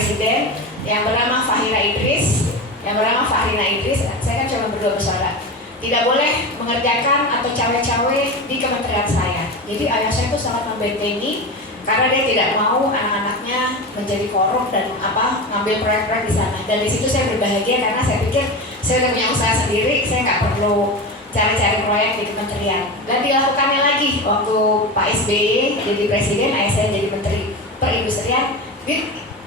presiden yang bernama Fahira Idris, saya kan cuma berdua bersaudara. Tidak boleh mengerjakan atau cawe-cawe di kementerian saya. Jadi ayah saya itu sangat membentengi karena dia tidak mau anak-anaknya menjadi korup dan ngambil proyek-proyek di sana. Dan di situ saya berbahagia karena saya pikir saya udah punya usaha sendiri, saya nggak perlu cari-cari proyek di kementerian. Dan dilakukannya lagi waktu Pak SBY jadi presiden, ayah saya jadi menteri perindustrian.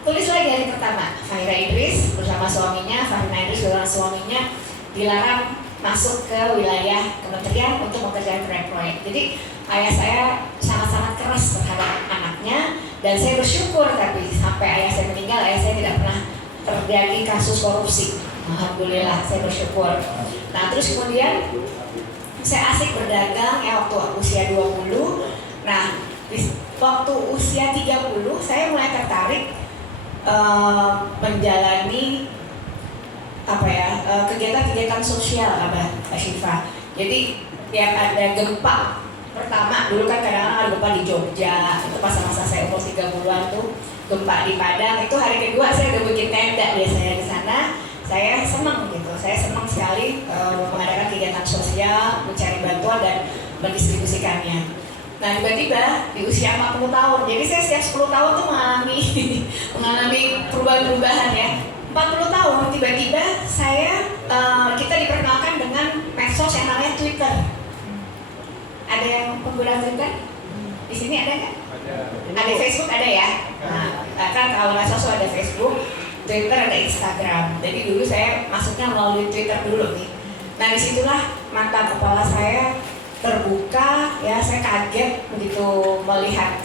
Tulis lagi hari pertama, Fahira Idris bersama suaminya, dilarang masuk ke wilayah kementerian untuk mengerjakan proyek-proyek. Jadi ayah saya sangat-sangat keras terhadap anaknya, dan saya bersyukur tapi sampai ayah saya meninggal, ayah saya tidak pernah terjadi kasus korupsi. Alhamdulillah, saya bersyukur. Nah terus kemudian saya asik berdagang ya waktu usia 20. Nah waktu usia 30 saya mulai tertarik menjalani kegiatan-kegiatan sosial Mbak Syifa. Jadi tiap ada gempa pertama, dulu kan kadang-kadang ada gempa di Jogja, itu masa-masa saya umur 30-an tuh, gempa di Padang, itu hari kedua saya udah bikin tenda biasanya di sana. Saya senang gitu, saya senang sekali mengadakan kegiatan sosial, mencari bantuan dan mendistribusikannya. Nah tiba-tiba di usia 40 tahun, jadi saya setiap 10 tahun tuh mengalami perubahan-perubahan ya. 40 tahun tiba-tiba kita diperkenalkan dengan medsos yang namanya Twitter. Ada yang pengguna Twitter? Di sini ada nggak? Ada Facebook ada ya. Nah kan kalau medsos ada Facebook, Twitter, ada Instagram. Jadi dulu saya masuknya melalui Twitter dulu nih. Nah disitulah mata kepala saya terbuka ya, saya kaget begitu melihat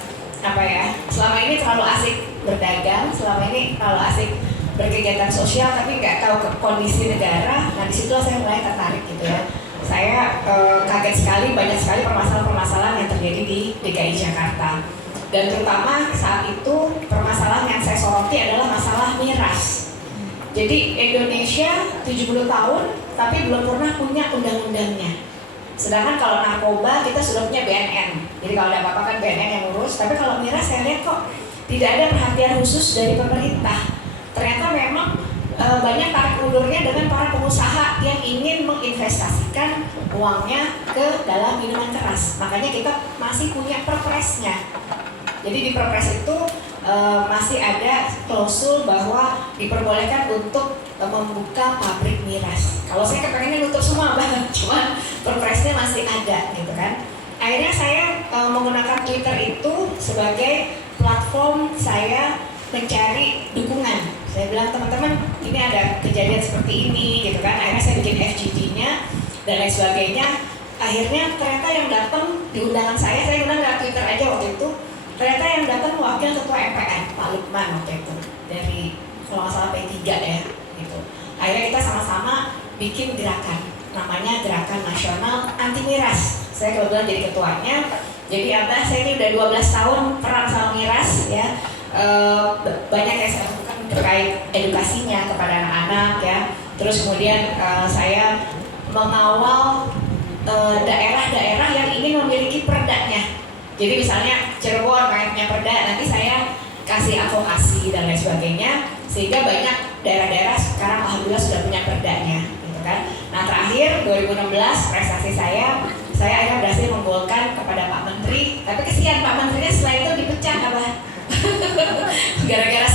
selama ini terlalu asik berdagang, selama ini terlalu asik berkegiatan sosial tapi nggak tahu ke kondisi negara. Nah disitulah saya mulai tertarik gitu ya. Saya kaget sekali, banyak sekali permasalahan-permasalahan yang terjadi di DKI Jakarta. Dan terutama saat itu permasalahan yang saya soroti adalah masalah miras. Jadi Indonesia 70 tahun tapi belum pernah punya undang-undangnya. Sedangkan kalau narkoba kita sudah punya BNN. Jadi kalau ada apa-apa kan BNN yang ngurus. Tapi kalau miras saya lihat kok tidak ada perhatian khusus dari pemerintah. Ternyata memang banyak tarik ulurnya dengan para pengusaha yang ingin menginvestasikan uangnya ke dalam minuman keras. Makanya kita masih punya perpresnya. Jadi di perpres itu masih ada klausul bahwa diperbolehkan untuk membuka pabrik miras. Kalau saya kepengennya nutup semua Mbak, cuman perpresnya masih ada gitu kan. Akhirnya saya menggunakan Twitter itu sebagai platform saya mencari dukungan. Saya bilang teman-teman ini ada kejadian seperti ini gitu kan. Akhirnya saya bikin FGD-nya dan lain sebagainya. Akhirnya ternyata yang datang di undangan saya undang lewat Twitter aja waktu itu. Ternyata yang datang wakil ketua MPR Pak Lukman waktu itu dari kalau nggak salah P3 ya gitu. Akhirnya kita sama-sama bikin gerakan namanya Gerakan Nasional Anti Miras. Saya kebetulan jadi ketuanya. Jadi saya ini udah 12 tahun perang sama miras ya. Banyak yang saya lakukan terkait edukasinya kepada anak-anak ya. Terus kemudian saya mengawal daerah-daerah yang ingin memiliki perdanya. Jadi misalnya Cirebon pengen punya perda, nanti saya kasih advokasi dan lain sebagainya, sehingga banyak daerah-daerah sekarang alhamdulillah sudah punya perdanya, gitu kan. Nah terakhir 2016 prestasi saya akhirnya berhasil menggolkan kepada Pak Menteri, tapi kesian Pak Menterinya setelah itu dipecat gara-gara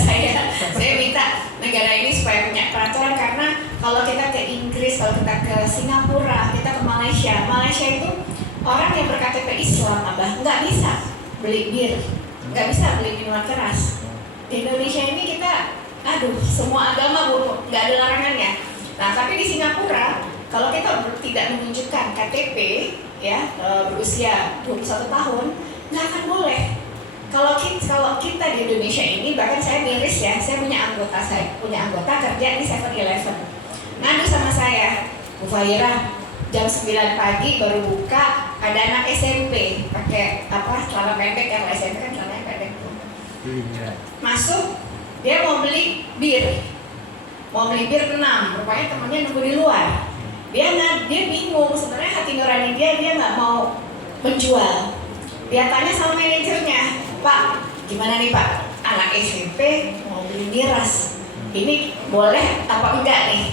saya minta negara ini supaya punya peraturan, karena kalau kita ke Inggris, kalau kita ke Singapura, kita ke Malaysia itu orang yang berKTP Islam nggak bisa beli bir, nggak bisa beli minuman keras. Di Indonesia ini kita, semua agama nggak ada larangannya. Nah tapi di Singapura kalau kita tidak menunjukkan KTP ya berusia 21 tahun nggak akan boleh. Kalau kita di Indonesia ini, bahkan saya miris ya, saya punya anggota kerja di 7-Eleven. Ngadu sama saya, Bu Fahira, jam 9 pagi baru buka, ada anak SMP pakai celana pendek, yang SMP kan celananya pendek tuh. Masuk, dia mau beli bir 6, rupanya temannya nunggu di luar. Dia bingung, sebenarnya hati nurani dia nggak mau menjual. Dia tanya sama manajernya, Pak, gimana nih Pak, anak SMP mau beli miras. Ini boleh apa enggak nih?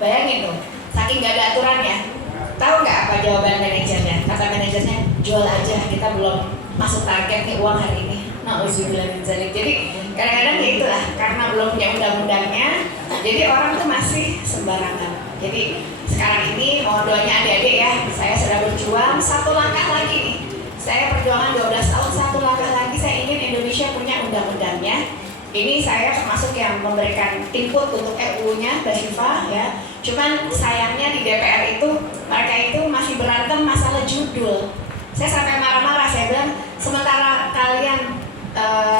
Bayangin tuh, saking gak ada aturannya. Tahu nggak apa jawaban manajernya? Kata manajernya, jual aja, kita belum masuk target nih uang hari ini. Nauzubillah min dzalik. Jadi kadang-kadang ya itulah, karena belum punya undang-undangnya, jadi orang tuh masih sembarangan. Jadi sekarang ini mohon doanya adik-adik ya, saya sudah berjuang satu langkah lagi nih. Saya perjuangan 12 tahun, satu langkah lagi saya ingin Indonesia punya undang-undangnya. Ini saya termasuk yang memberikan input untuk RUU-nya, Mbak Syifa ya. Cuman sayangnya di DPR itu mereka itu masih berantem masalah judul. Saya sampai marah-marah, saya bilang sementara kalian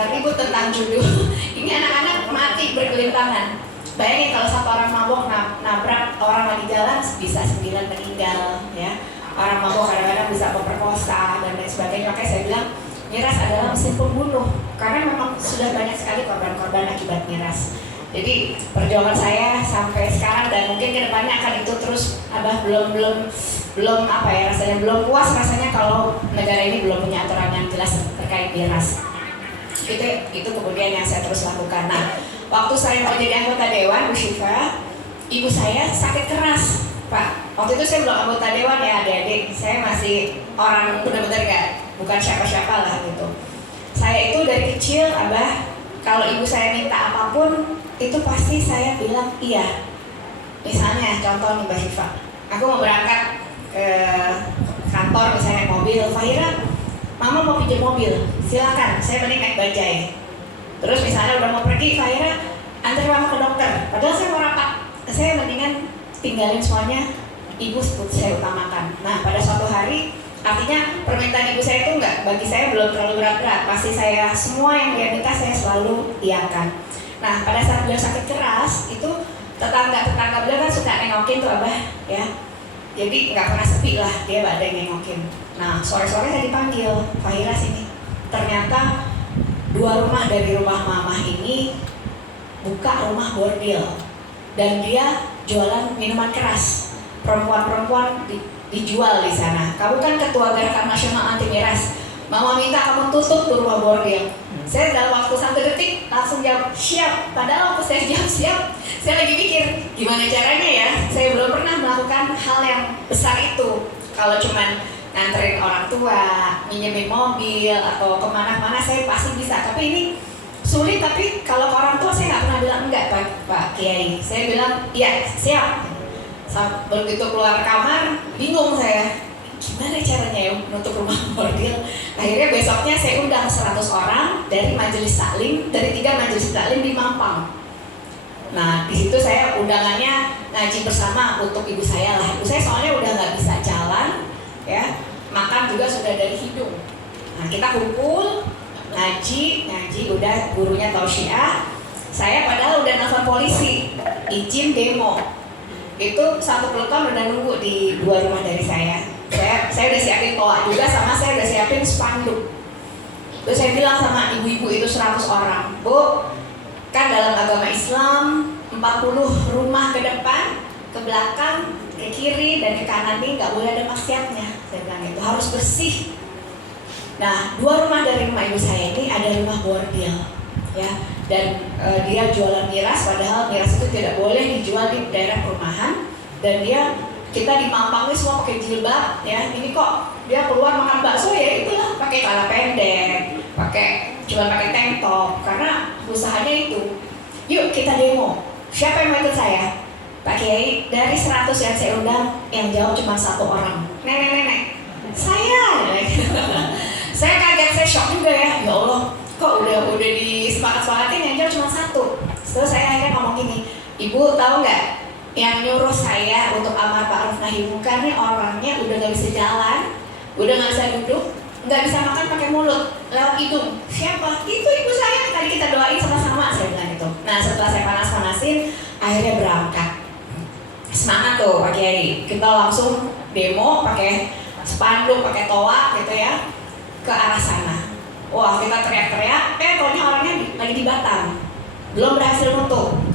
ribut tentang judul, ini anak-anak mati bergelimpangan. Bayangin kalau satu orang mabok nabrak orang lagi jalan bisa 9 meninggal ya. Orang mabok kadang-kadang bisa memperkosa dan lain sebagainya. Makanya saya bilang miras adalah mesin pembunuh karena memang sudah banyak sekali korban-korban akibat miras. Jadi perjuangan saya sampai sekarang dan mungkin kedepannya akan itu terus. Abah belum apa ya, rasanya belum puas rasanya kalau negara ini belum punya aturan yang jelas terkait miras. Itu kemudian yang saya terus lakukan. Nah, waktu saya mau jadi anggota dewan, Bu Syifa, ibu saya sakit keras, Pak. Waktu itu saya belum anggota dewan ya adik-adik. Saya masih orang benar-benar bukan siapa-siapa lah gitu. Saya itu dari kecil, Abah, kalau ibu saya minta apapun, itu pasti saya bilang iya. Misalnya, contoh nih Mbak Syifa, aku mau berangkat ke kantor misalnya mobil, Fahira, Mama mau pinjam mobil, silakan, saya mending naik bajai. Terus misalnya udah mau pergi, Fahira, antar Mama ke dokter, padahal saya mau rapat, saya mendingan tinggalin semuanya, ibu saya utamakan. Nah, pada suatu hari, artinya permintaan ibu saya itu enggak, bagi saya belum terlalu berat-berat, pasti saya semua yang dia minta saya selalu iakan. Nah, pada saat beliau sakit keras, itu tetangga beliau kan suka nengokin tuh Abah ya. Jadi nggak pernah sepi lah, dia ada yang nengokin. Nah, sore-sore saya dipanggil, Fahira sini. Ternyata 2 rumah dari rumah Mama ini buka rumah bordil dan dia jualan minuman keras. Perempuan-perempuan dijual di sana. Kamu kan ketua Gerakan Nasional Anti Miras. Mama minta kamu tutup tuh rumah bordil. Saya dalam waktu 1 detik langsung jawab siap. Padahal waktu saya jawab siap, saya lagi mikir gimana caranya ya. Saya belum pernah melakukan hal yang besar itu. Kalau cuman nganterin orang tua, minjemin mobil atau kemana-mana saya pasti bisa. Tapi ini sulit. Tapi kalau ke orang tua saya nggak pernah bilang enggak Pak Kiai. Saya bilang iya siap. Begitu keluar kamar bingung saya. Gimana caranya ya menutup rumah bordil? Akhirnya besoknya saya undang 100 orang dari majelis taklim, dari 3 majelis taklim di Mampang. Nah, di situ saya undangannya ngaji bersama untuk ibu saya lah. Ibu saya soalnya udah nggak bisa jalan, ya, makan juga sudah dari hidung. Nah, kita kumpul ngaji udah gurunya tausiah. Saya padahal udah nelfon polisi, izin demo. Itu 1 peleton udah nunggu di 2 rumah dari saya. Saya udah siapin toa juga, sama saya udah siapin spanduk. Terus saya bilang sama ibu-ibu itu 100 orang, Bu, kan dalam agama Islam 40 rumah ke depan, ke belakang, ke kiri, dan ke kanan ini nggak boleh ada maksiatnya. Saya bilang itu harus bersih. Nah, 2 rumah dari rumah ibu saya ini ada rumah bordil, ya, dan dia jualan miras, padahal miras itu tidak boleh dijual di daerah perumahan, dan kita di Mampang ini semua pakai jilbab ya. Ini kok dia keluar makan bakso ya itulah pakai celana pendek, cuma pakai tank top karena usahanya itu. Yuk kita demo. Siapa yang mau ikut saya? Pak Kiai, dari 100 yang saya undang yang jawab cuma 1 orang. Nenek. Saya. Saya kaget, saya shock juga ya. Ya Allah, kok udah disepakat-sepakatin yang jawab cuma 1. Terus saya akhirnya ngomong gini, Ibu tahu nggak? Yang nyuruh saya untuk amar ma'ruf nahi munkar nih orangnya udah nggak bisa jalan, udah nggak bisa duduk, nggak bisa makan pakai mulut, lewat hidung. Siapa? Itu ibu saya. Tadi kita doain sama-sama, saya bilang itu. Nah, setelah saya panas-panasin, akhirnya berangkat. Semangat tuh Pak Kiai. Kita langsung demo pakai spanduk, pakai toa gitu ya, ke arah sana. Wah, kita teriak-teriak. Taunya orangnya lagi di Batam, belum berhasil nutup.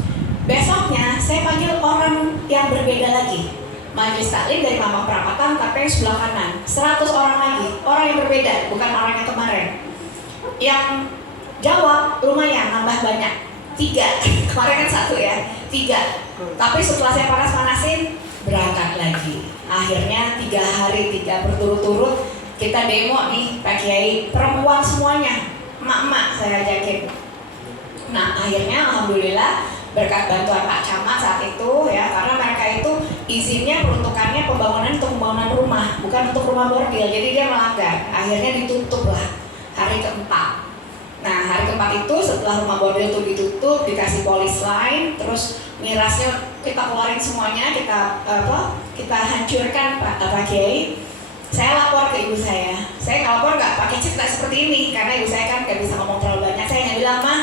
Besoknya saya panggil orang yang berbeda lagi, majelis taklim dari Mampang Perapatan, tapi yang sebelah kanan, 100 orang lagi, orang yang berbeda, bukan orang yang kemarin. Yang jawab lumayan, nambah banyak. 3. Kemarin kan 1 ya, 3. Tapi setelah saya panas-panasin, berangkat lagi. Akhirnya 3 hari 3 berturut-turut kita demo nih Pak Kiai, perempuan semuanya, emak-emak saya ajakin. Nah akhirnya alhamdulillah berkat bantuan Pak Camat saat itu ya, karena mereka itu izinnya peruntukannya pembangunan rumah, bukan untuk rumah bordil, jadi dia melanggar. Akhirnya ditutup lah hari keempat. Nah hari keempat itu setelah rumah bordil itu ditutup, dikasih polis lain, terus mirasnya kita keluarin semuanya, kita hancurkan Pak Kiai. Saya lapor ke ibu saya lapor nggak pakai cerita seperti ini, karena ibu saya kan nggak bisa ngomong terlalu banyak. Saya hanya bilang, mah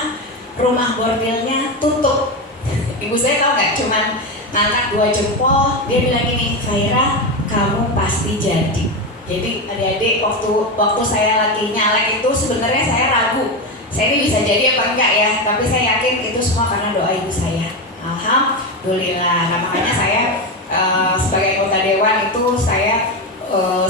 rumah bordelnya tutup. Ibu saya tahu nggak, cuman ngangkat 2 jempol, dia bilang gini, Faira kamu pasti jadi. Jadi adik-adik waktu saya lagi nyalek itu sebenarnya saya ragu, saya ini bisa jadi apa enggak ya, tapi saya yakin itu semua karena doa ibu saya. Alhamdulillah. Nah makanya saya sebagai anggota dewan itu saya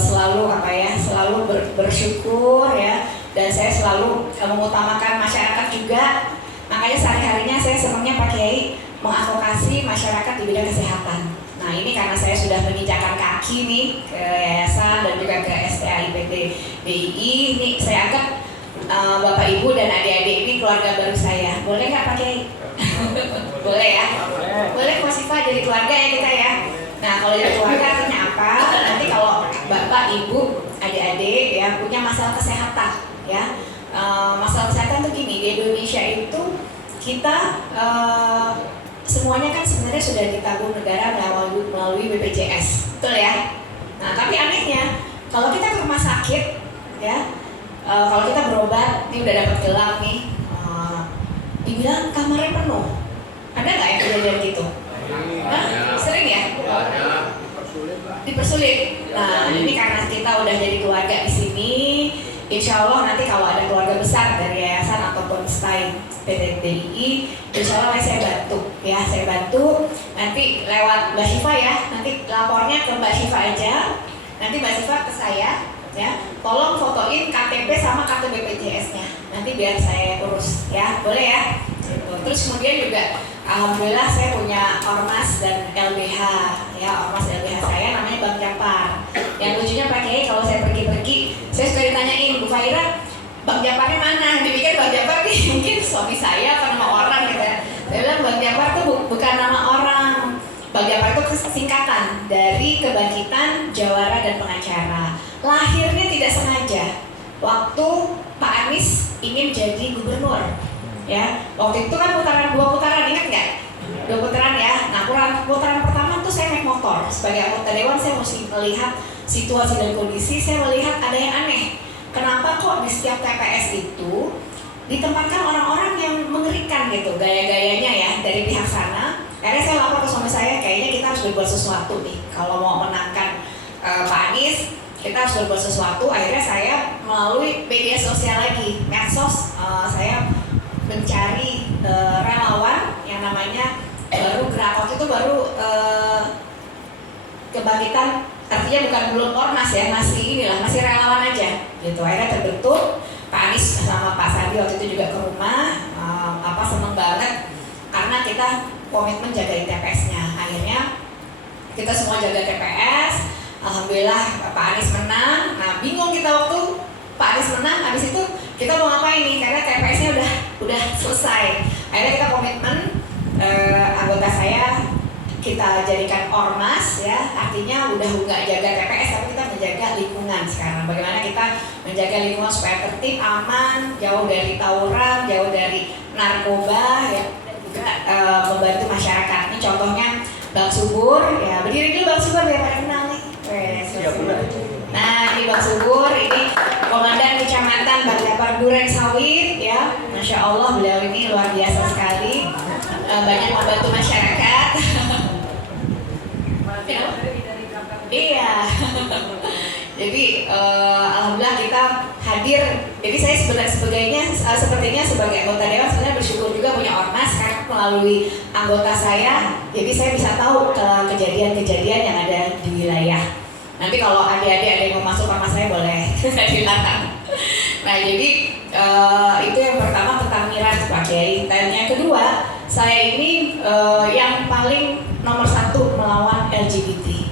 selalu bersyukur ya, dan saya selalu mengutamakan masyarakat juga. Makanya sehari-harinya saya senangnya Pak Kiai mengadvokasi masyarakat di bidang kesehatan. Nah ini karena saya sudah menginjakan kaki nih ke yayasan dan juga ke STAIPT DII, ini saya anggap Bapak Ibu dan adik-adik ini keluarga baru saya. Boleh nggak Pak Kiai? Boleh ya? Boleh Mas Siva jadi keluarga ya kita ya? Nah kalau jadi keluarga artinya apa? Nanti kalau Bapak, Ibu, adik-adik ya punya masalah kesehatan ya, masalah kesehatan tuh gini, di Indonesia itu kita semuanya kan sebenarnya sudah ditanggung negara melalui BPJS, betul ya? Nah tapi anehnya kalau kita ke rumah sakit ya, kalau kita berobat, ini udah dapat gelang nih, dibilang kamarnya penuh. Ada nggak yang kejadian gitu? Sering ya? Dipersulit. Nah ini karena kita udah jadi keluarga di sini, insya Allah nanti kalau ada keluarga besar dari yayasan ataupun STAI PT DII, insya Allah saya bantu ya, saya bantu nanti lewat Mbak Siva ya, nanti lapornya ke Mbak Siva aja, nanti Mbak Siva ke saya ya, tolong fotoin KTP sama kartu BPJS-nya, nanti biar saya urus ya, boleh ya. Terus kemudian juga alhamdulillah saya punya ormas dan LBH ya, ormas LBH saya namanya Bang Japar. Yang lucunya Pak Kiai, kalau saya pergi-pergi saya suka ditanyain, Bu Faira Bang Japarnya mana? Dipikir Bang Japar nih mungkin suami saya atau nama orang gitu ya. Saya bilang Bang Japar tuh bukan nama orang. Bang Japar itu singkatan dari Kebangkitan Jawara dan Pengacara. Lahirnya tidak sengaja waktu Pak Anies ingin jadi gubernur ya. Waktu itu kan dua putaran, ingat nggak? 2 putaran ya. Nah putaran pertama tuh saya naik motor sebagai anggota dewan, saya mesti melihat situasi dan kondisi, saya melihat ada yang aneh. Kenapa kok di setiap TPS itu ditempatkan orang-orang yang mengerikan gitu gaya-gayanya ya dari pihak sana. Akhirnya saya lapor ke suami saya, kayaknya kita harus berbuat sesuatu nih kalau mau menangkan Pak Anies, kita harus berbuat sesuatu. Akhirnya saya melalui media sosial lagi, medsos, saya mencari relawan yang namanya Gerakot, itu baru kebangkitan, artinya bukan belum ormas ya, masih relawan aja gitu. Akhirnya terbentuk, Pak Anies sama Pak Sandi waktu itu juga ke rumah, seneng banget karena kita komitmen jagain TPS-nya. Akhirnya kita semua jaga TPS, alhamdulillah Pak Anies menang. Nah bingung kita waktu Pak Anies menang, habis itu kita mau ngapain nih, karena TPS-nya udah selesai. Akhirnya kita komitmen, anggota saya kita jadikan ormas ya, artinya udah nggak jaga TPS tapi kita menjaga lingkungan sekarang. Bagaimana kita menjaga lingkungan supaya tertib, aman, jauh dari tawuran, jauh dari narkoba ya, dan juga membantu masyarakat. Ini contohnya Bang Subur ya, berdiri dulu Bang Subur biar pada kenal nih. Nah ini Bang Subur, ini Komandan Kecamatan Bang Japar Duren Sawit ya, Masya Allah beliau ini luar biasa sekali, banyak membantu masyarakat. Iya. Jadi alhamdulillah kita hadir. Jadi saya sepertinya sebagai anggota dewan sebenarnya bersyukur juga punya ormas, karena melalui anggota saya, jadi saya bisa tahu kejadian-kejadian yang ada di wilayah. Nanti kalau adik-adik ada yang mau masuk ormas saya boleh dilarang. Nah jadi itu yang pertama tentang miras Pak Kiai. Dan yang kedua saya ini yang paling nomor satu melawan LGBT.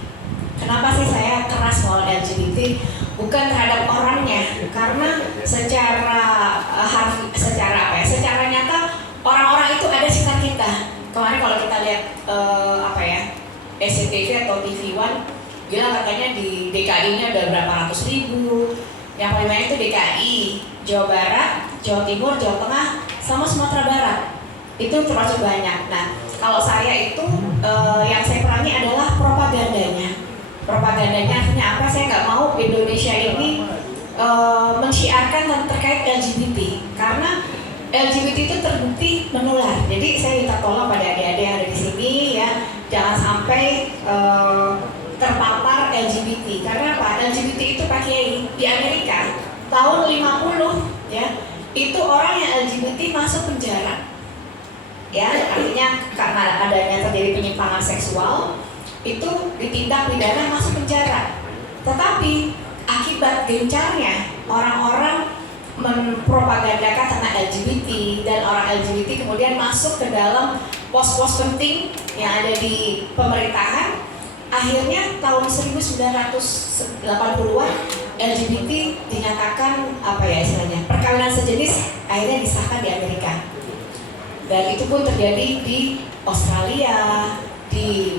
Kenapa sih saya keras melawan LGBT? Bukan terhadap orangnya, karena secara nyata orang-orang itu ada sekitar kita. Kemarin kalau kita lihat SCTV atau TV One bilang katanya di DKI-nya ada berapa ratus ribu. Yang paling banyak itu DKI, Jawa Barat, Jawa Timur, Jawa Tengah, sama Sumatera Barat. Itu termasuk banyak. Nah, kalau saya itu yang saya perangi adalah propagandanya. Propagandanya artinya apa? Saya nggak mau Indonesia ini mensyiarkan terkait LGBT, karena LGBT itu terbukti menular. Jadi saya minta tolong pada adik-adik yang ada di sini ya, jangan sampai terpapar LGBT. Karena apa? LGBT itu pakai di Amerika tahun 50 ya, itu orang yang LGBT masuk penjara. Ya, artinya karena adanya terjadi penyimpangan seksual itu ditindak pidana masuk penjara. Tetapi akibat gencarnya orang-orang mempropagandakan tentang LGBT dan orang LGBT kemudian masuk ke dalam pos-pos penting yang ada di pemerintahan, akhirnya tahun 1980-an LGBT dinyatakan perkawinan sejenis akhirnya disahkan di Amerika. Dan itu pun terjadi di Australia, di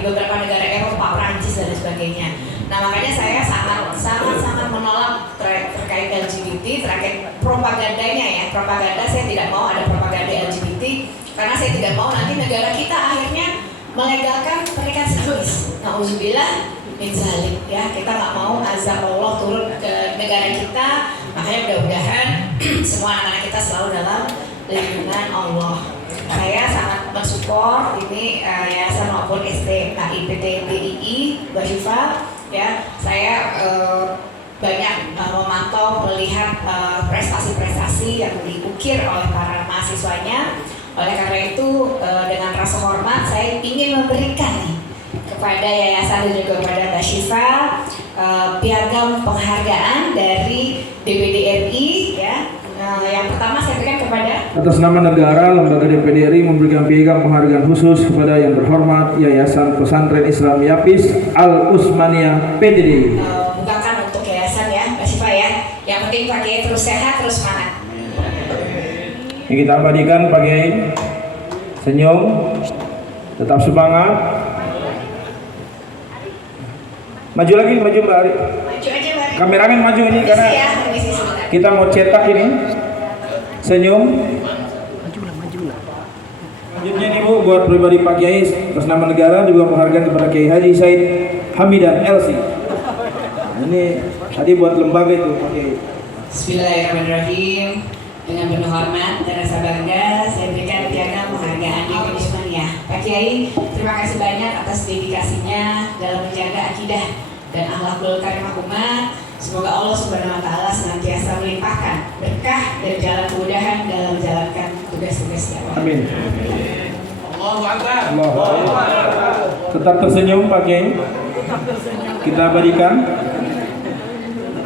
beberapa negara Eropa, Prancis dan sebagainya. Nah, makanya saya sangat menolak terkait LGBT, terkait propagandanya ya. Propaganda, saya tidak mau ada propaganda LGBT karena saya tidak mau nanti negara kita akhirnya melegalkan pernikahan sejenis. Nauzubillah min zalik ya. Kita nggak mau azab Allah turun ke negara kita. Makanya mudah-mudahan semua anak-anak kita selalu dalam lindungan Allah. Saya sangat mensupport ini yayasan maupun STKIPTDII Mbak Syifa ya. Saya banyak memantau melihat prestasi-prestasi yang diukir oleh para mahasiswanya. Oleh karena itu dengan rasa hormat saya ingin memberikan kepada yayasan dan juga kepada Mbak Syifa piagam penghargaan dari DPD RI ya. Yang pertama saya berikan kepada atas nama negara, lembaga DPD RI memberikan piagam penghargaan khusus kepada yang terhormat Yayasan Pesantren Islam Yapis Al Utsmaniyah PDD. Bukakan untuk yayasan ya Mbak Syifa ya. Yang penting Pak Kiai terus sehat, terus semangat. Yang kita abadikan Pak Kiai, senyum, tetap semangat. Maju lagi, maju Mbak Ari. Maju aja Mbak Ari. Kameramen maju ini karena kita mau cetak ini. Senyum. Selanjutnya ini Bu, buat pribadi Pak Kiai atas nama negara juga penghargaan kepada Kiai Haji Said Hamidan LC. Ini tadi buat lembaga itu Pak Kiai. Bismillahirrahmanirrahim. Dengan penuh hormat dan rasa bangga saya berikan piagam penghargaan di Utsmaniyah. Pak Kiai, terima kasih banyak atas dedikasinya dalam menjaga akidah dan akhlakul karimah umat. Semoga Allah Subhanahu wa taala senantiasa melimpahkan berkah dan jalan kemudahan dalam menjalankan tugas-tugasnya. Amin. Allahu Akbar. Allahu Akbar. Tetap tersenyum Pak Kiai. Kita abadikan.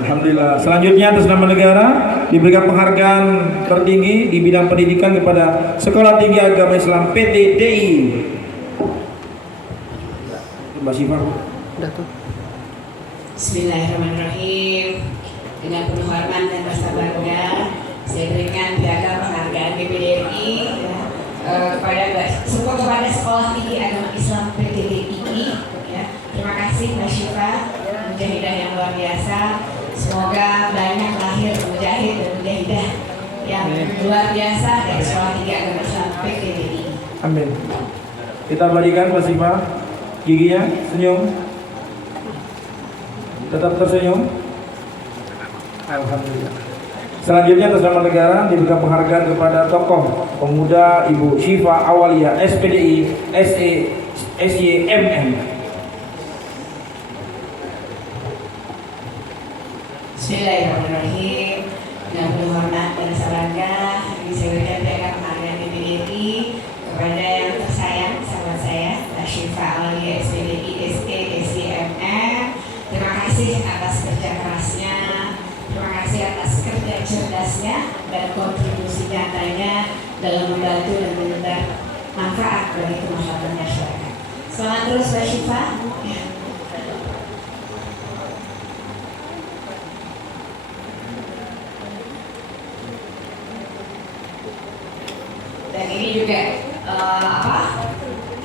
Alhamdulillah. Selanjutnya atas nama negara diberikan penghargaan tertinggi di bidang pendidikan kepada Sekolah Tinggi Agama Islam PTDI. Mbak Syifa. Bismillahirrahmanirrahim. Dengan penuh hormat dan rasa bangga saya berikan piagam penghargaan DPD RI kepada Sekolah Tinggi Agama Islam PTDI ya. Terima kasih Mbak Syifa, mujahidah yang luar biasa. Semoga banyak lahir mujahid dan mujahidah yang luar biasa dari Sekolah Tinggi Agama Islam PTDI. Amin. Kita berikan Mbak Syifa giginya, senyum. Tetap tersenyum. Alhamdulillah. Selanjutnya atas nama negara diberikan penghargaan kepada tokoh pemuda Ibu Syifa Awaliyah SPDI SYMM. Bismillahirrahmanirrahim. Dengan penuh hormat dan rasa bangga saya berikan piagam penghargaan DPD RI kepada yang tersayang sahabat saya Mbak Syifa Awaliyah SPDI SYMM. Terima kasih atas kerja kerasnya, terima kasih atas kerja cerdasnya dan kontribusi nyatanya dalam membantu dan menyebar manfaat bagi kemaslahatan masyarakat. Semangat terus Mbak Syifa. Dan ini juga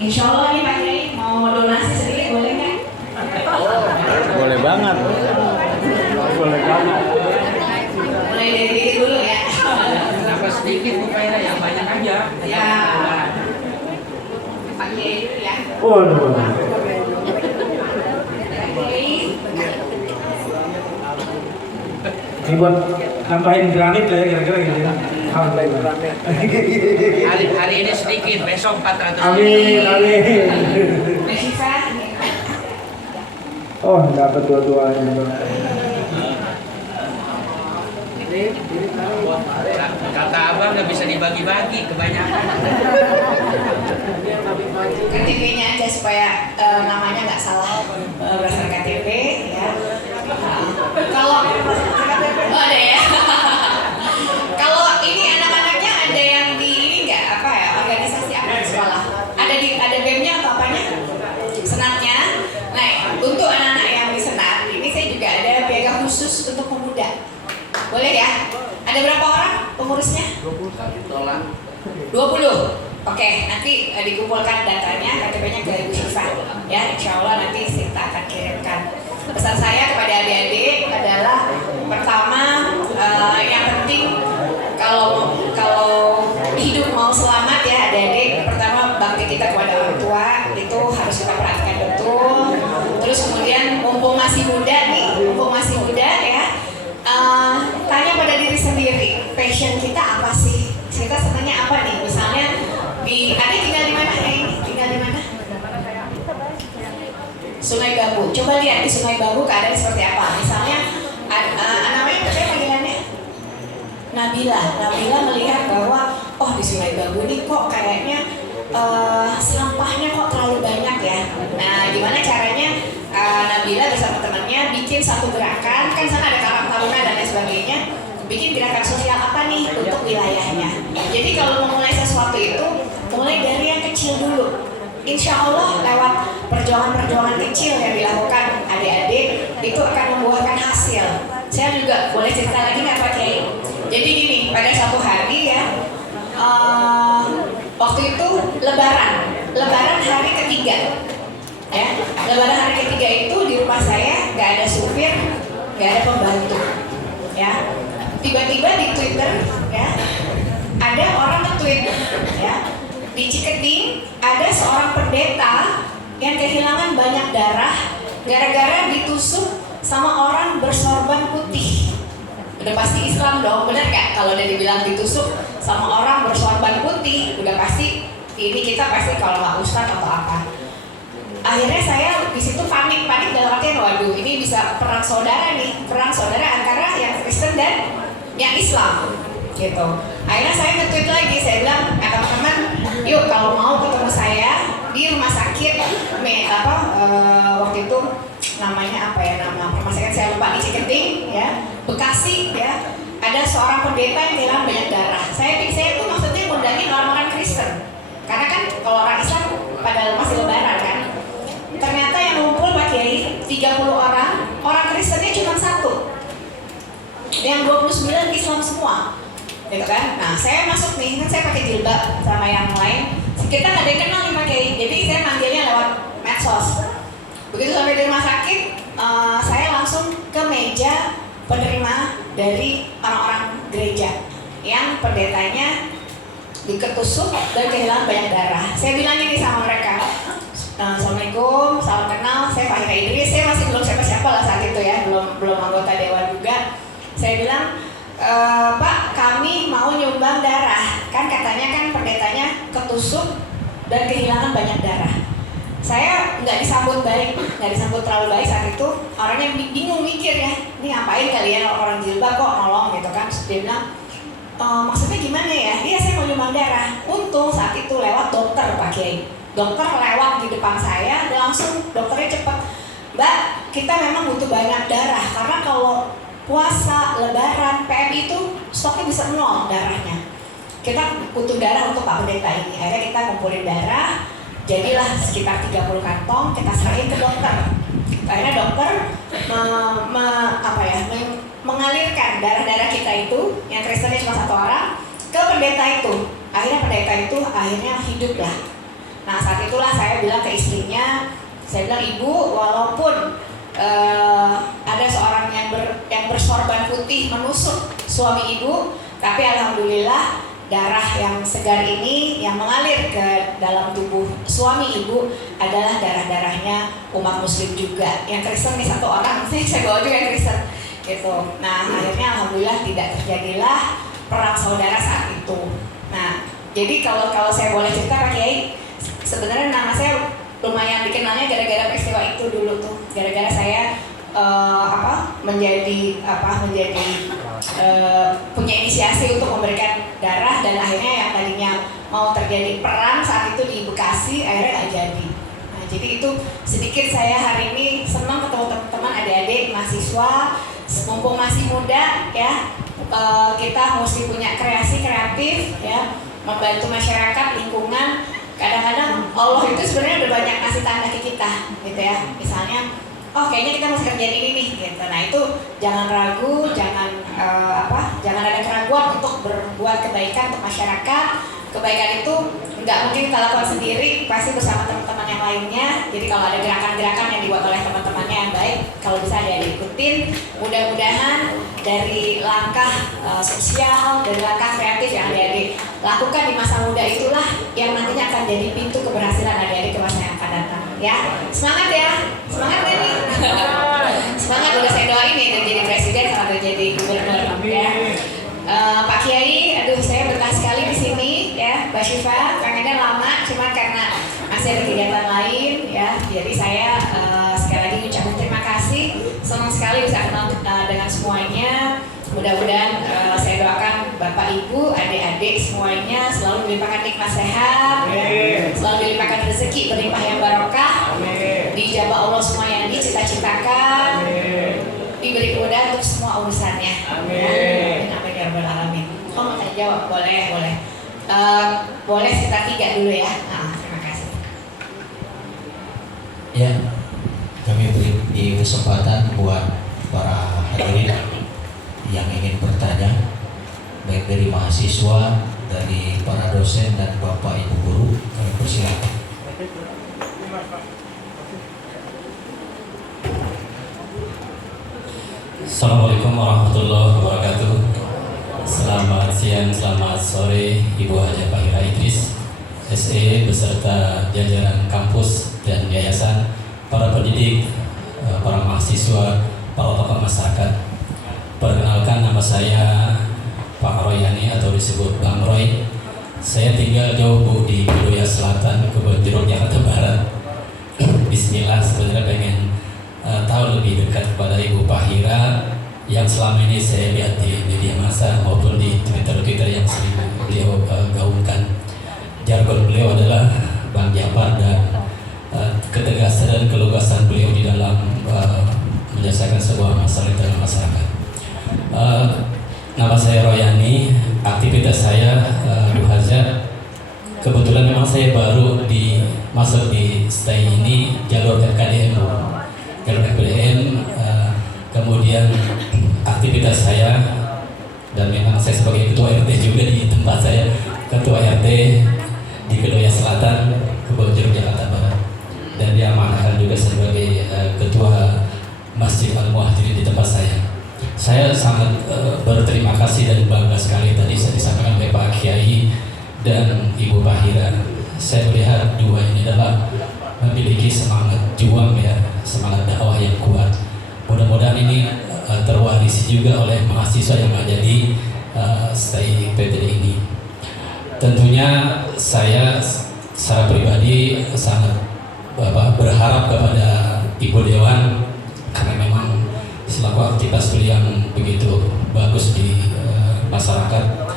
insya Allah nih Pak Kiai mau donasi sedikit boleh nggak? Boleh banget. Boleh banget. Mulai dari diri dulu ya. Kenapa sedikit Bu Faira, yang banyak aja. Ya. Pak Kiai dulu ya. Waduh. Pak Kiai. Ini buat nambahin granit lah ya kira-kira gitu ya. Alhamdulillah. Hari ini sedikit, besok 400. Amin, amin. Mbak Syifa. Oh, dapat dua-duanya. Kata abang nggak bisa dibagi-bagi, kebanyakan. KTP-nya aja supaya namanya nggak salah berdasarkan KTP ya. Kalau oh ada ya. Kalau ini anak-anaknya ada yang di ini nggak apa ya organisasi apa di sekolah? Ada BEM-nya atau apanya? Senatnya. Nah untuk anak-anak yang di senat ini saya juga ada piagam khusus untuk pemuda. Boleh ya? Ada berapa orang pengurusnya? 20. Oke, nanti dikumpulkan datanya, KTP-nya ke Ibu Syifa. Ya, insya Allah nanti kita akan kirimkan. Pesan saya kepada adik-adik adalah pertama, yang penting kalau hidup mau selamat ya adik-adik, pertama bakti kita kepada orang tua itu harus kita perhatikan betul. Terus kemudian mumpung masih muda ya, tanya pada diri sendiri, passion kita apa sih? Kita senangnya apa nih? Misalnya adik tinggal di mana? Tinggal di mana? Sungai Bambu. Coba lihat di Sungai Bambu keadaan seperti apa. Misalnya namanya saya panggilannya Nabila. Nabila melihat bahwa oh di Sungai Bambu ini kok kayaknya sampahnya kok terlalu banyak ya. Nah, gimana caranya Nabila bersama temannya bikin satu gerakan, kan sana ada Karang Taruna dan lain sebagainya, bikin gerakan sosial apa nih untuk wilayahnya. Jadi kalau memulai sesuatu itu, mulai dari yang kecil dulu. Insya Allah lewat perjuangan-perjuangan kecil yang dilakukan adik-adik itu akan membuahkan hasil. Saya juga boleh cerita lagi nggak Pak Kiai? Jadi gini, pada suatu hari ya, waktu itu Lebaran hari ketiga, ya. Lebaran hari ketiga itu di rumah saya nggak ada supir, nggak ada pembantu, ya. Tiba-tiba di Twitter, ya, ada orang nge-tweet, ya. Di Ciketing ada seorang pendeta yang kehilangan banyak darah gara-gara ditusuk sama orang bersorban putih. Udah pasti Islam dong, bener gak? Kalau udah dibilang ditusuk sama orang bersorban putih, udah pasti ini kita pasti kalau nggak ustadz atau apa. Akhirnya saya di situ panik dalam artian waduh ini bisa perang saudara antara yang Kristen dan yang Islam. Gitu. Akhirnya saya nge-tweet lagi, saya bilang, teman-teman, yuk kalau mau ketemu saya di rumah sakit, waktu itu namanya apa ya, nama rumah sakit saya lupa, di Ciketing, ya, Bekasi, ya, ada seorang pendeta yang kehilangan banyak darah. Saya tuh maksudnya ngundangin orang-orang Kristen, karena kan kalau orang Islam pada masih lebaran kan. Ternyata yang ngumpul Pak Kiai 30 orang Kristennya cuma 1, yang 29 Islam semua. Gitu kan? Nah, saya masuk nih, kan saya pakai jilbab sama yang lain. Kita nggak ada yang kenal nih Pak Kiai, jadi saya manggilnya lewat medsos. Begitu sampai di rumah sakit, saya langsung ke meja penerima dari orang-orang gereja yang pendetanya diketusuk dan kehilangan banyak darah. Saya bilang ini sama mereka, Assalamualaikum, salam kenal, saya Pak Idris, saya masih belum siapa-siapa lah saat itu ya, belum anggota dewan juga. Saya bilang, Pak, kami mau nyumbang darah. Kan katanya kan pendetanya ketusuk dan kehilangan banyak darah. Saya nggak disambut terlalu baik saat itu. Orangnya bingung mikir ya, ini ngapain kalian orang jilbab kok nolong gitu kan. Terus dia bilang, maksudnya gimana ya? Iya, saya mau nyumbang darah. Untung saat itu lewat dokter Pak Kiai. Dokter lewat di depan saya, langsung dokternya cepat. Mbak, kita memang butuh banyak darah karena kalau puasa, lebaran, PM itu stoknya bisa 0 darahnya. kita butuh darah untuk Pak Pendeta ini. Akhirnya kita kumpulin darah, jadilah sekitar 30 kantong, kita serahin ke dokter. Akhirnya dokter mengalirkan darah-darah kita itu, yang Kristennya cuma 1 orang, ke pendeta itu. Akhirnya pendeta itu akhirnya hidup lah. Nah saat itulah saya bilang ke istrinya, saya bilang, ibu, walaupun ada seorang yang bersorban putih menusuk suami ibu, tapi alhamdulillah darah yang segar ini yang mengalir ke dalam tubuh suami ibu adalah darah-darahnya umat muslim juga. Yang Kristen nih 1 orang, saya bawa juga yang Kristen gitu. Nah akhirnya alhamdulillah tidak terjadilah perang saudara saat itu. Nah jadi kalau saya boleh cerita Pak Kiai, sebenarnya nama saya lumayan dikenalnya gara-gara peristiwa itu dulu tuh, gara-gara saya menjadi punya inisiasi untuk memberikan darah, dan akhirnya yang tadinya mau terjadi perang saat itu di Bekasi akhirnya nggak jadi. Nah, jadi itu sedikit saya hari ini senang ketemu teman-teman adik-adik mahasiswa, mumpung masih muda ya, kita mesti punya kreasi kreatif ya, membantu masyarakat, lingkungan. Kadang-kadang Allah itu sebenarnya udah banyak ngasih tanda ke kita gitu ya, misalnya oh kayaknya kita mesti kerjain ini nih gitu. Nah itu jangan ragu, jangan ada keraguan untuk berbuat kebaikan untuk masyarakat. Kebaikan itu nggak mungkin kita lakukan sendiri, pasti bersama teman-teman yang lainnya. Jadi kalau ada gerakan-gerakan yang dibuat oleh teman-temannya yang baik, kalau bisa ada diikutin. Mudah-mudahan dari langkah sosial, dari langkah kreatif yang adik-adik lakukan di masa muda itulah yang nantinya akan jadi pintu keberhasilan adik-adik ke masa yang akan datang. Ya, semangat ya, semangat ya nih. Semangat, udah saya doain nih dan jadi presiden sama jadi gubernur ya. Pak Kiai, aduh saya betah sekali di sini ya. Mbak Syifa, pengennya lama, cuma karena masih ada kegiatan lain ya. Jadi saya sekali lagi ucapkan terima kasih. Senang sekali bisa kenal dengan semuanya. Mudah-mudahan saya doakan Bapak Ibu, adik-adik semuanya selalu dilimpahkan nikmat sehat, selalu dilimpahkan rezeki berlimpah yang barokah, dijabah Allah semua yang dicita-citakan, diberi kemudahan untuk semua urusannya. Amin. Amin ya rabbal alamin. Oh mau tanya jawab? Boleh. Boleh sekitar 3 dulu ya. Nah, terima kasih. Ya, kami beri kesempatan buat para hadirin yang ingin bertanya, baik dari mahasiswa, dari para dosen dan bapak ibu guru, kami persilakan. Assalamualaikum warahmatullahi wabarakatuh. Selamat siang, selamat sore Ibu Haja Fahira Idris, SE beserta jajaran kampus dan yayasan, para pendidik, para mahasiswa, para tokoh masyarakat. Perkenalkan, nama saya Pak Royani atau disebut Bang Roy. Saya tinggal jauh Bu di Kedoya Selatan, Kebon Jeruk, Jakarta Barat. Bismillah, sebenarnya pengen tahu lebih dekat kepada Ibu Fahira yang selama ini saya lihat di media massa maupun di Twitter yang sering beliau gaungkan. Jargon beliau adalah Bang Japar dan ketegasan dan kelugasan beliau di dalam menyelesaikan sebuah masalah di dalam masyarakat. Nama saya Royani, aktivitas saya Bu Haja. Kebetulan memang saya baru masuk di stay ini jalur FKDM. Kemudian aktivitas saya, dan memang saya sebagai ketua RT juga di tempat saya, ketua RT di Kedoya Selatan, Kebon Jeruk, Jakarta Barat, dan diamanahkan juga sebagai ketua Masjid Al-Muhajirin di tempat saya. Saya sangat berterima kasih dan bangga sekali tadi saya disampaikan oleh Pak Kiai dan Ibu Fahira. Saya melihat dua ini adalah memiliki semangat juang ya, semangat dakwah yang kuat. Mudah-mudahan ini terwarisi juga oleh mahasiswa yang ada di stay PTD ini. Tentunya saya secara pribadi sangat berharap kepada Ibu Dewan, karena memang selaku aktivitas beliau yang begitu bagus di masyarakat,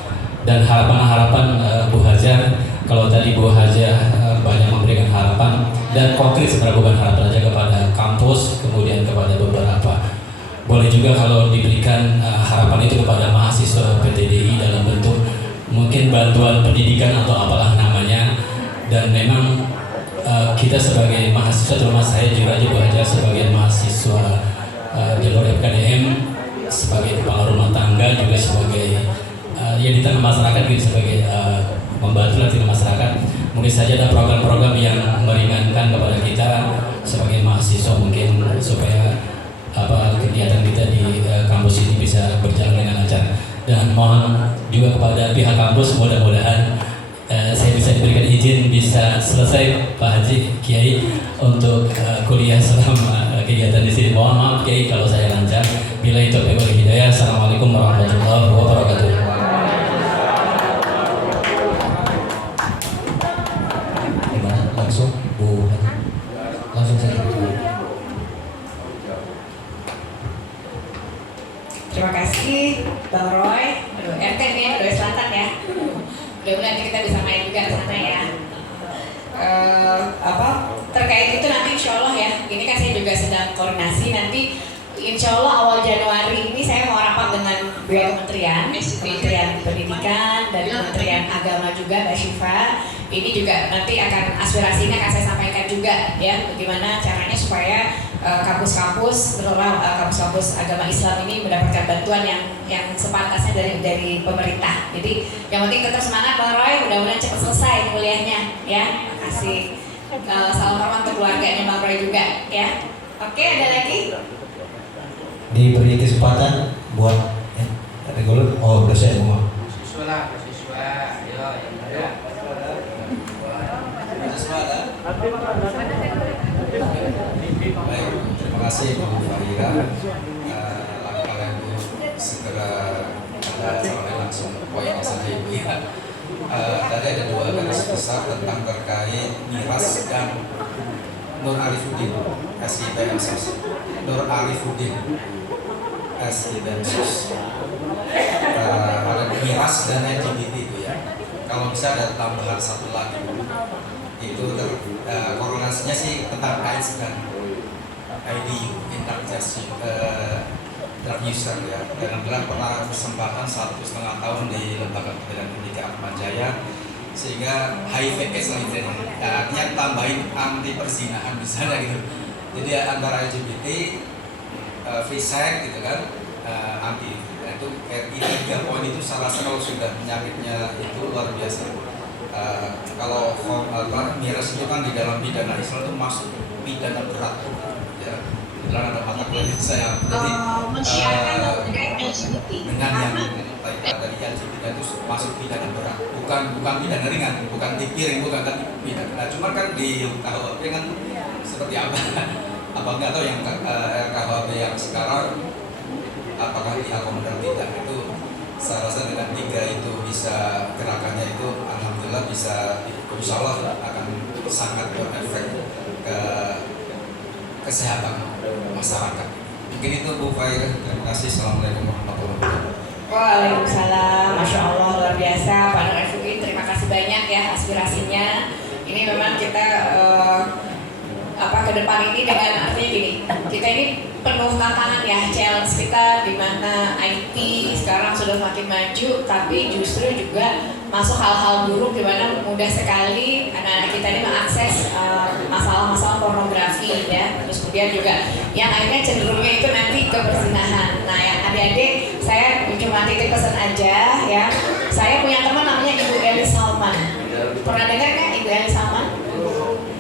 dan harapan-harapan Bu Haja, kalau tadi Bu Haja banyak memberikan harapan dan konkret, sebenarnya bukan harapan saja kepada kampus, kemudian kepada beberapa, boleh juga kalau diberikan harapan itu kepada mahasiswa PTDI dalam bentuk mungkin bantuan pendidikan atau apalah namanya. Dan memang kita sebagai mahasiswa, terutama saya juga aja sebagai mahasiswa jalur FKDM, sebagai kepala rumah tangga, juga sebagai ya di tengah masyarakat gitu, sebagai membantu di masyarakat. Mungkin saja ada program-program yang meringankan kepada kita sebagai mahasiswa, mungkin supaya kegiatan kita di kampus ini bisa berjalan dengan lancar. Dan mohon juga kepada pihak kampus, mudah-mudahan saya bisa diberikan izin bisa selesai Pak Haji Kiai untuk kuliah selama kegiatan di sini. Mohon maaf Kiai kalau saya lancar. Bila itu hidayah. Assalamualaikum warahmatullahi wabarakatuh. Langsung Bu, langsung saja. Terima kasih Bang Roy. Aduh, RT nih ya, Roy Selatan ya. Mudah-mudahan nanti kita bisa main juga ke sana ya. Terkait itu nanti insya Allah ya. Ini kan saya juga sedang koordinasi nanti. Insya Allah awal Januari ini saya mau rapat dengan dua kementerian Pendidikan dan Kementerian Agama juga, Mbak Syifa. Ini juga nanti akan aspirasinya akan saya sampaikan juga ya, bagaimana caranya supaya kampus-kampus, terutama kampus-kampus agama Islam ini mendapatkan bantuan yang sepantasnya dari pemerintah. Jadi yang penting tetap semangat Bang Roy, mudah-mudahan cepat selesai kuliahnya ya. Terima kasih. Salam hormat untuk keluarganya Bang Roy juga ya. Oke, ada lagi? Diberi kesempatan buat reguler. Oh, udah saya ngomong. Siswa lah, siswa. Ayo, yang ada. Baik, terima kasih Bu Fahira. Kalian segera sampai langsung poinnya saja Ibu ya. Tadi ada dua garis besar tentang terkait miras dan Nur Arifuddin SIPM SOS. Nur Arifuddin SIPM SOS. Ada miras dan LGBT itu ya. Kalau bisa ada tambahan satu lagi itu korelasinya sih tentang AIDS dan IDU, intoxicasi drug user ya. Dan pernah kesempatan 1,5 tahun di Lembaga Pembinaan Pendidikan Ahmad Jaya, sehingga HIV AIDS lah itu ya. Artinya tambahin anti perzinahan misalnya gitu. Jadi antara LGBT, free sex gitu kan, anti. Nah, itu kayak 3 poin itu saya rasa kalau sudah penyakitnya itu luar biasa. Kalau miras itu kan di dalam pidana Islam itu masuk pidana berat ya. Dalam ada mata kuliah saya jadi dengan yang dari LGBT itu masuk pidana berat, bukan pidana ringan, bukan dikiring, bukan tapi pidana. Nah, cuma kan di KUHP kan seperti apa? Apa nggak tahu yang KUHP yang sekarang apakah diakomodir tidak, itu saya rasa dengan 3 itu bisa gerakannya itu alhamdulillah bisa, insya Allah akan sangat berefek ke kesehatan masyarakat. Mungkin itu Bu Fahira. Terima kasih. Assalamualaikum warahmatullahi wabarakatuh. Waalaikumsalam. Masya Allah luar biasa Pak Nur Arifuddin. Terima kasih banyak ya aspirasinya. Ini memang kita ke depan ini dengan artinya gini, kita ini penuh tantangan ya, challenge kita di mana IT sekarang sudah makin maju, tapi justru juga masuk hal-hal buruk di mana mudah sekali anak-anak kita ini mengakses masalah-masalah pornografi ya. Terus kemudian juga yang akhirnya cenderungnya itu nanti ke perzinahan. Nah, yang adik-adik saya cuma titip pesan aja ya. Saya punya teman namanya Ibu Eli Salman. Pernah dengar kan Ibu Eli Salman?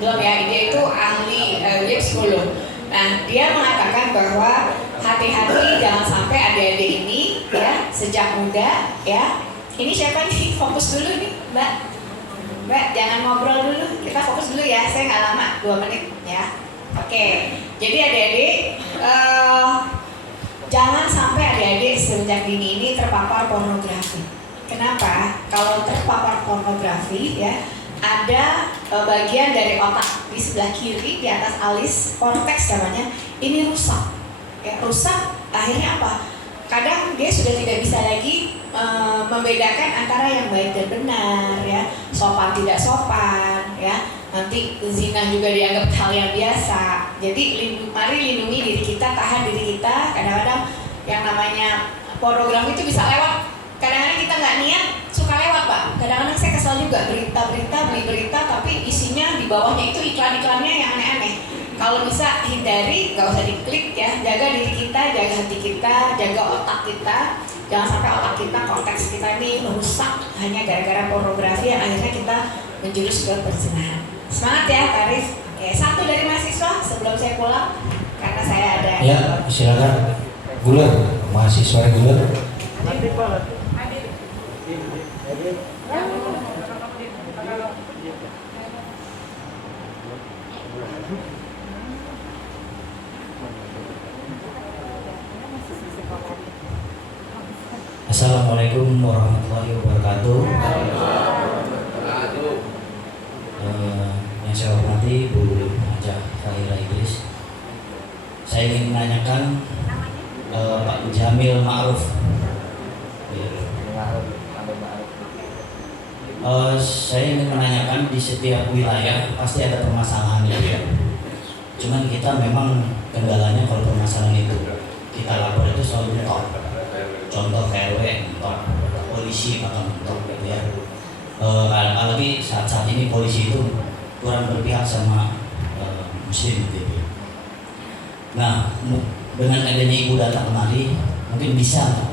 Belum ya, dia itu ahli dia psikolog. Nah, dia mengatakan bahwa hati-hati jangan sampai adik-adik ini ya sejak muda ya. Ini siapa nih? Fokus dulu nih, Mbak. Mbak, jangan ngobrol dulu. Kita fokus dulu ya. Saya nggak lama, 2 menit ya. Oke. Jadi adik-adik jangan sampai adik-adik sejak dini ini terpapar pornografi. Kenapa? Kalau terpapar pornografi ya, ada bagian dari otak di sebelah kiri di atas alis, korteks namanya, ini rusak. Ya, rusak akhirnya apa? Kadang dia sudah tidak bisa lagi membedakan antara yang baik dan benar ya, sopan tidak sopan ya. Nanti zina juga dianggap hal yang biasa. Jadi mari lindungi diri kita, tahan diri kita. Kadang-kadang yang namanya pornografi itu bisa lewat. Kadang-kadang kita nggak niat suka lewat, Pak. kadang-kadang saya kesal juga beli berita tapi isinya di bawahnya itu iklan-iklannya yang aneh-aneh. Kalau bisa hindari, gak usah diklik ya. Jaga diri kita, jaga hati kita, jaga otak kita. Jangan sampai otak kita, konteks kita ini merusak hanya gara-gara pornografi yang akhirnya kita menjurus ke perzinahan. Semangat ya, Tarif. Oke, satu dari mahasiswa sebelum saya pulang karena saya ada. Ya, silakan. Guler, mahasiswa Guler. Assalamualaikum warahmatullahi wabarakatuh. Yang saya hormati Bu Hajah Fahira Idris, saya ingin menanyakan Pak Jamil Ma'ruf. Saya ingin menanyakan, di setiap wilayah pasti ada permasalahan ya. Cuman kita memang kendalanya kalau permasalahan itu kita lapor itu selalu mentok. Contoh RW mentok, polisi bakal mentok gitu ya. Apalagi saat ini polisi itu kurang berpihak sama muslim gitu. Nah, dengan adanya ibu datang kemari, mungkin bisa,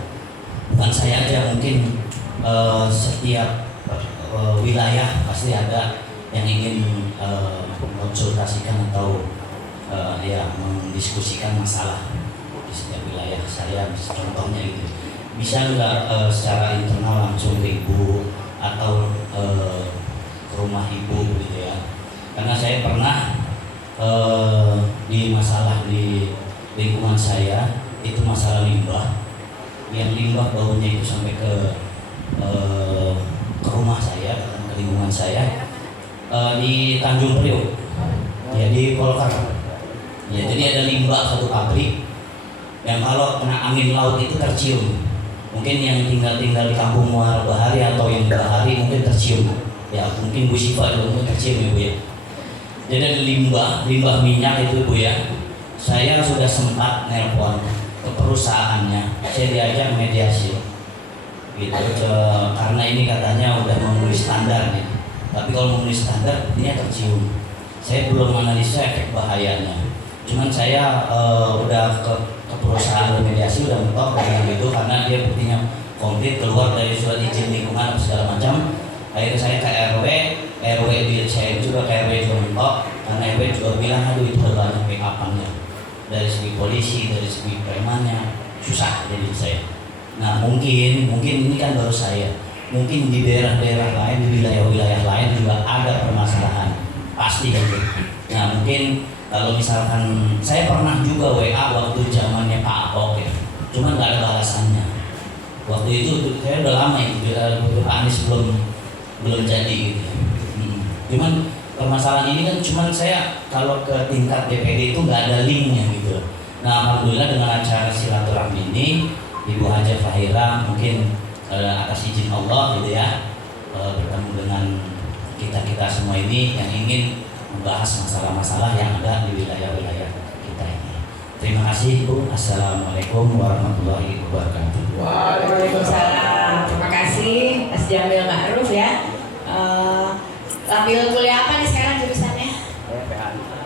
bukan saya aja, mungkin setiap wilayah pasti ada yang ingin mengkonsultasikan atau ya mendiskusikan masalah di setiap wilayah. Saya contohnya gitu, bisa nggak secara internal langsung ke ibu atau ke rumah ibu gitu ya. Karena saya pernah di masalah di lingkungan saya itu masalah limbah, yang limbah baunya itu sampai ke rumah saya, ke lingkungan saya, di Tanjung Priok ya, di Polkar ya. Jadi ada limbah satu pabrik yang kalau kena angin laut itu tercium. Mungkin yang tinggal di kampung Muara Bahari atau yang Bahari mungkin tercium ya, mungkin Bu Siva juga mungkin tercium ya Bu ya. Jadi ada limbah minyak itu Bu ya. Saya sudah sempat nelpon ke perusahaannya, saya diajak mediasi gitu, karena ini katanya udah memenuhi standar nih. Tapi kalau memenuhi standar ini tercium. Saya belum analisa efek bahayanya. Cuman saya udah ke perusahaan mediasi udah mentok dengan itu, karena dia buktinya komplit keluar dari surat izin lingkungan segala macam. Akhirnya saya ke RW di saya juga ke RW juga mentok, karena RW juga bilang aduh itu udah banyak backup-nya dari segi polisi, dari segi premannya, susah jadi saya. Nah mungkin ini kan baru saya, mungkin di daerah-daerah lain, di wilayah-wilayah lain juga ada permasalahan pasti gitu. Nah mungkin kalau misalkan saya pernah juga WA waktu zamannya Pak Ahok ya, cuman nggak ada balasannya. Waktu itu saya udah lama itu, Pak Anies belum jadi gitu. Cuman permasalahan ini kan cuman saya kalau ke tingkat DPD itu nggak ada linknya gitu. Nah alhamdulillah dengan acara silaturahmi ini Ibu Hajah Fahira mungkin atas izin Allah gitu ya, bertemu dengan kita semua ini yang ingin membahas masalah-masalah yang ada di wilayah-wilayah kita ini. Terima kasih Bu. Assalamualaikum warahmatullahi wabarakatuh. Waalaikumsalam. Terima kasih Mas Jamil Ma'ruf ya. Ambil kuliah apa nih sekarang jurusannya?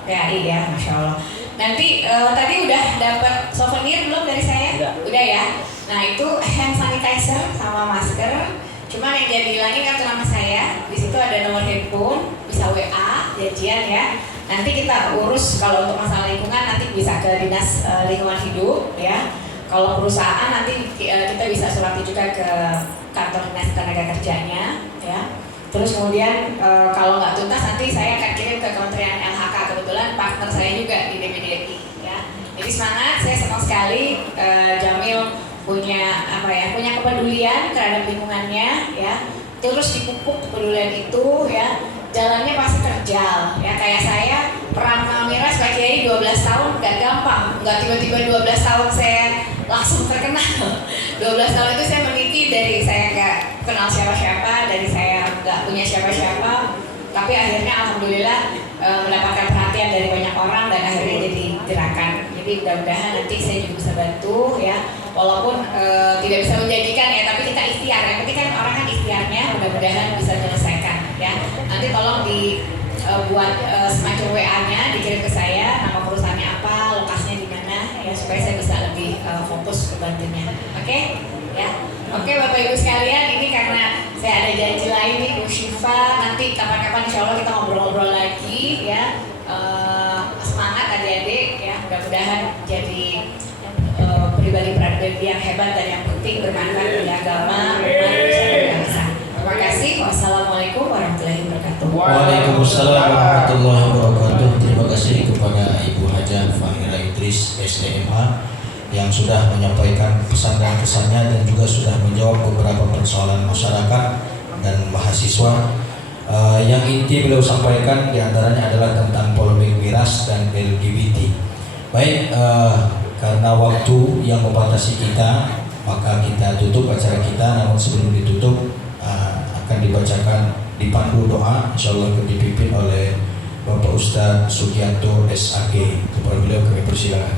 PAI ya, Masya Allah. Nanti tadi udah dapat souvenir belum dari saya? Udah ya. Nah itu hand sanitizer sama masker. Cuma yang jadi hilangin kartu nama saya. Di situ ada nomor handphone, bisa WA, janjian ya. Nanti kita urus kalau untuk masalah lingkungan nanti bisa ke dinas lingkungan hidup ya. Kalau perusahaan nanti kita bisa surati juga ke kantor dinas tenaga kerjanya ya. Terus kemudian kalau nggak tuntas nanti saya akan kirim ke Kementerian LHK, kebetulan partner saya juga di DPDRI ya. Jadi semangat, saya senang sekali Jamil punya kepedulian terhadap lingkungannya ya. Terus dipupuk kepedulian itu ya. Jalannya pasti terjal ya, kayak saya perang kamera sebagai kiai 12 tahun gak gampang, nggak tiba-tiba 12 tahun saya langsung terkenal. 12 tahun itu saya meniti dari saya nggak kenal siapa-siapa, dari saya nggak punya siapa-siapa, tapi akhirnya alhamdulillah mendapatkan perhatian dari banyak orang dan akhirnya jadi gerakan. Jadi mudah-mudahan nanti saya juga bisa bantu ya walaupun tidak bisa menjanjikan ya, tapi kita ikhtiar. Yang penting kan orang kan ikhtiarnya, mudah-mudahan bisa menyelesaikan ya. Nanti tolong buat semacam WA-nya dikirim ke saya, nama perusahaannya apa, lokasinya di mana ya, supaya saya bisa lebih fokus ke bantunya. Oke? Ya. Oke Bapak Ibu sekalian, ini karena saya ada janji lain nih Bu Syifa, nanti kapan-kapan insya Allah kita ngobrol-ngobrol lagi ya. Semangat adik-adik ya, mudah-mudahan jadi pribadi-pribadi yang hebat dan yang penting bermanfaat bagi agama, umat, dan bangsa. Terima kasih. Wassalamualaikum warahmatullahi wabarakatuh. Waalaikumsalam warahmatullahi wabarakatuh. Terima kasih kepada Ibu Hajah Fahira Idris SDMH yang sudah menyampaikan pesan dan kesannya dan juga sudah menjawab beberapa persoalan masyarakat dan mahasiswa. Yang inti beliau sampaikan diantaranya adalah tentang polemik miras dan LGBT. Baik, karena waktu yang membatasi kita, maka kita tutup acara kita. Namun sebelum ditutup akan dibacakan dipandu doa, insyaallah dipimpin oleh Bapak Ustadz Sugianto SAG. Kepada beliau kami persilakan.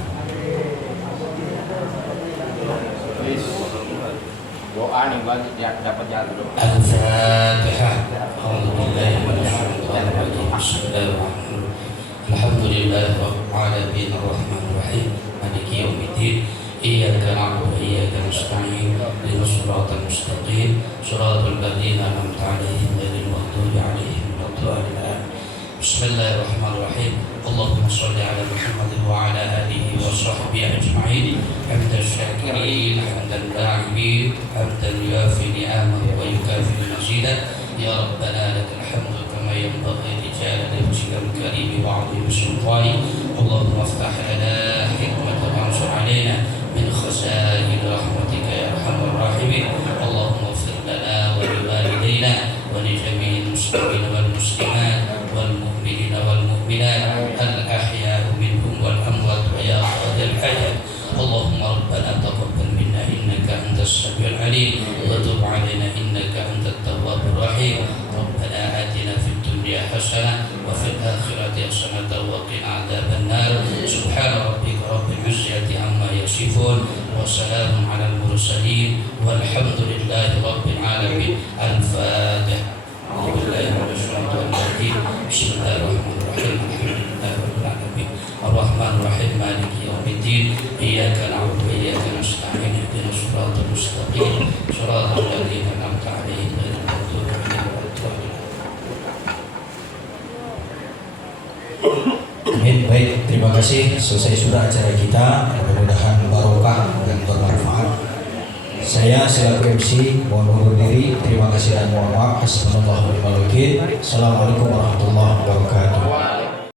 Doa nih dapat jalan. Al-Fatihah. Alhamdulillahi wabarakatuh. Bismillahirrahmanirrahim. Alhamdulillahi rabbil alamin arrahmanir rahim maliki yaumiddin. Iyyaka na'budu wa iyyaka nasta'in. Ihdinas siratal mustaqim. Shiratal ladzina an'amta 'alaihim ghairil maghdubi 'alaihim waladdallin. Bismillahirrahmanirrahim. Allahumma shalli 'ala Muhammadin wa 'ala alihi wa sahbihi ajma'in. Hamdan syakirin, hamdan da'imin, hamdan yuafi ni'amahu wa yukafi mazidah. Ya Rabbana lakal hamdu kama yanbaghi li jalali wajhikal karim wa 'azimi sultanik. Allahumma iftah lana hikmatan wansur 'alaina min khazain rahmatika ya arhamar rahimin. Allahumma ighfir lana wa liwalidayna wa li jami'il muslimin wal muslimat wal mu'minina wal mu'minat al ahya'u minhum wal amwat wa ya qadil hajat. Allahumma rabbana taqabbal minna innaka antas samiul alim wa tub 'alaina innaka antat tawwabur rahim. Rabbana atina fid dunya hasanah wa fil akhirati hasanah wa qina adzaban nar. Subhana rabbika rabbil izzati amma yasifun wa salamun 'alal mursalin walhamdulillahi rabbil alamin. Al-Fatihah. Bismillahirrahmanirrahim. Alhamdulillahirabbil alamin. Ar-Rahmanir Rahim. Maliki yaumiddin. Iyyaka na'budu wa iyyaka nasta'in. Ihdinas siratal mustaqim. Shiratal ladzina an'amta 'alaihim ghairil maghdubi 'alaihim waladdallin. Amin. Baik, terima kasih. Selesai sudah acara kita. Mudah-mudahan barokah dan bermanfaat. Saya selaku MC mohon undur diri. Terima kasih dan mohon maaf. Assalamualaikum warahmatullahi wabarakatuh.